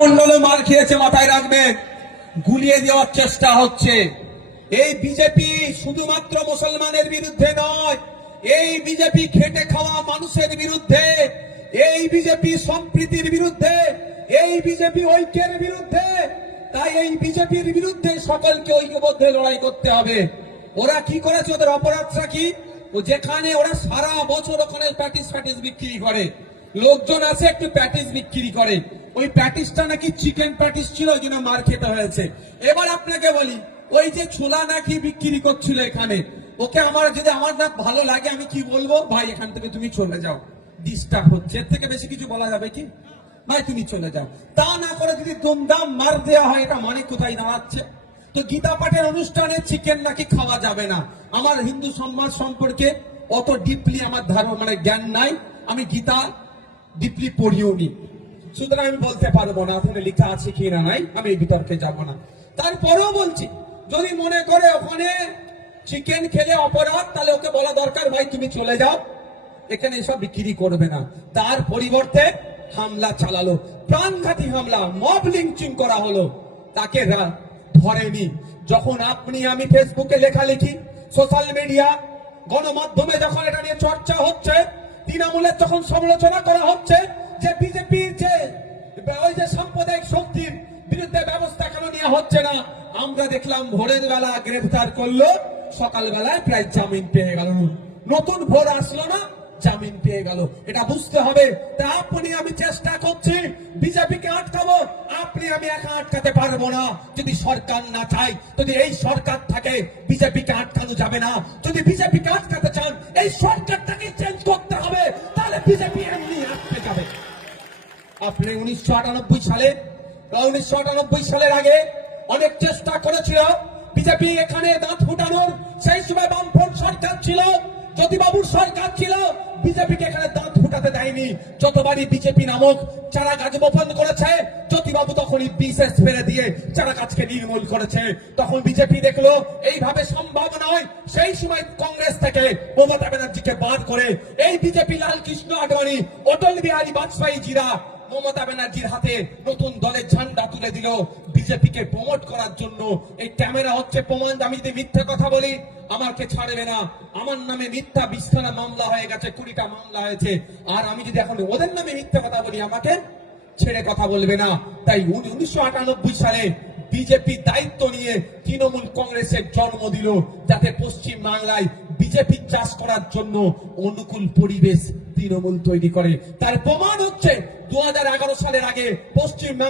মন্ডল মার খেয়েছে, মাথায় রাখবেন। গুলিয়ে দেওয়ার চেষ্টা হচ্ছে। এই বিজেপি শুধুমাত্র মুসলমানের বিরুদ্ধে নয়, এই বিজেপি খেটে খাওয়া মানুষের বিরুদ্ধে, এই বিজেপি সম্প্রীতির বিরুদ্ধে, এই বিজেপি ঐক্যের বিরুদ্ধে। তাই এই বিজেপির বিরুদ্ধে সকলকে ঐক্যবদ্ধ লড়াই করতে হবে। ওরা কি করেছে, ওদের অপরাধটা কি? ও যেখানে ওরা সারা বছর ওখানে প্যাটিস বিক্রি করে, লোকজন আসে একটু প্যাটিস বিক্রি করে, ওই প্যাটিসটা নাকি চিকেন প্যাটিস ছিল, ওই জন্য মার খেতে হয়েছে। এবার আপনাকে বলি, ওই যে ছোলা নাকি বিক্রি করছিল এখানে, ওকে আমার যদি আমার না ভালো লাগে, আমি কি বলবো? ভাই এখান থেকে তুমি চলে যাও, ডিস্টার্ব হচ্ছে। এর থেকে বেশি কিছু বলা যাবে কি? ভাই তুমি চলে যাও। তা না করে যদি দুমদাম মার দেওয়া হয়, এটা মানে কোথায় দাঁড়াচ্ছে? তো গীতা পাঠের অনুষ্ঠানে চিকেন নাকি খাওয়া যাবে না। আমার হিন্দু সমাজ সম্পর্কে অত ডিপলি আমার মানে জ্ঞান নাই, আমি গীতা ডিপলি পড়িও নি, সুতরাং আমি বলতে পারবো না ওখানে লেখা আছে কি না নাই, আমি এই বিতর্কে যাব না। তারপরেও বলছি, যদি মনে করে ওখানে চিকেন খেলে অপরাধ, তাহলে ওকে বলা দরকার, ভাই তুমি চলে যাও, এখানে এসব বিক্রি করবে না। তার পরিবর্তে হামলা চালালো, প্রাণঘাতী হামলা, মব লিঞ্চিং করা হলো, তাকে ধরেনি। যখন আপনি আমি ফেসবুকে লেখালেখি, সোশ্যাল মিডিয়া, গণমাধ্যমে যখন এটা নিয়ে চর্চা হচ্ছে, তৃণমূলের যখন সমালোচনা করা হচ্ছে যে বিজেপির যে ওই যে সাম্প্রদায়িক শক্তির বিরুদ্ধে ব্যবস্থা কেন নেওয়া হচ্ছে না, আমরা দেখলাম ভোরের বেলা গ্রেফতার করলো, সকাল বেলায় প্রায় জামিন পেয়ে গেল, নতুন ভোর আসলো না, জামিন পেয়ে গেল। এটা বুঝতে হবে। তা আপনি আমি চেষ্টা করছি বিজেপিকে আটকাবো, আপনি আমি একা আটকাতে পারবো না। যদি সরকার না চাই, যদি এই সরকার থাকে, বিজেপিকে আটকানো যাবে না। যদি বিজেপিকে আটকাতে চান, এই সরকারটাকে চেঞ্জ করতে হবে, তাহলে বিজেপি এমনি আটকে যাবে। আপনি 1998 সালের আগে অনেক চেষ্টা করেছিল বিজেপি এখানে দাঁত ফুটানোর। সেই সময় বামফ্রন্ট সরকার ছিল, জ্যোতিবাবুর সরকার ছিল, বিজেপিকে এখানে দাঁত ফুটাতে দেয়নি। যতবারই বিজেপি নামক চারা গাছ বপন করেছে, জ্যোতিবাবু তখনই বিশেষ ফেলে দিয়ে চারা গাছকে নির্মূল করেছে। তখন বিজেপি দেখলো এইভাবে সম্ভব নয়, সেই সময় কংগ্রেস থেকে মমতা ব্যানার্জিকে বাদ করে এই বিজেপি লালকৃষ্ণ আডবাণী, অটল বিহারী বাজপেয়ী জিরা মমতা ব্যানার্জির হাতে নতুন দলের ঝান্ডা তুলে দিল বিজেপিকে প্রমোট করার জন্য। এই ক্যামেরা হচ্ছে প্রমাণ। আমি যদি মিথ্যে কথা বলি, আমাকে ছাড়বে না। আমার নামে মিথ্যা 20খানা মামলা হয়ে গেছে, 20টা মামলা হয়েছে। আর আমি যদি এখন ওদের নামে মিথ্যে কথা বলি, আমাকে ছেড়ে কথা বলবে না। তাই 1998 সালে বিজেপি দায়িত্ব নিয়ে তৃণমূল কংগ্রেসের জন্ম দিল, যাতে পশ্চিম বাংলায় বিজেপি চাষ করার জন্য অনুকূল পরিবেশ তৃণমূল তৈরি করে। তার প্রমাণ হচ্ছে 2011 সালের আগে পশ্চিম বাংলা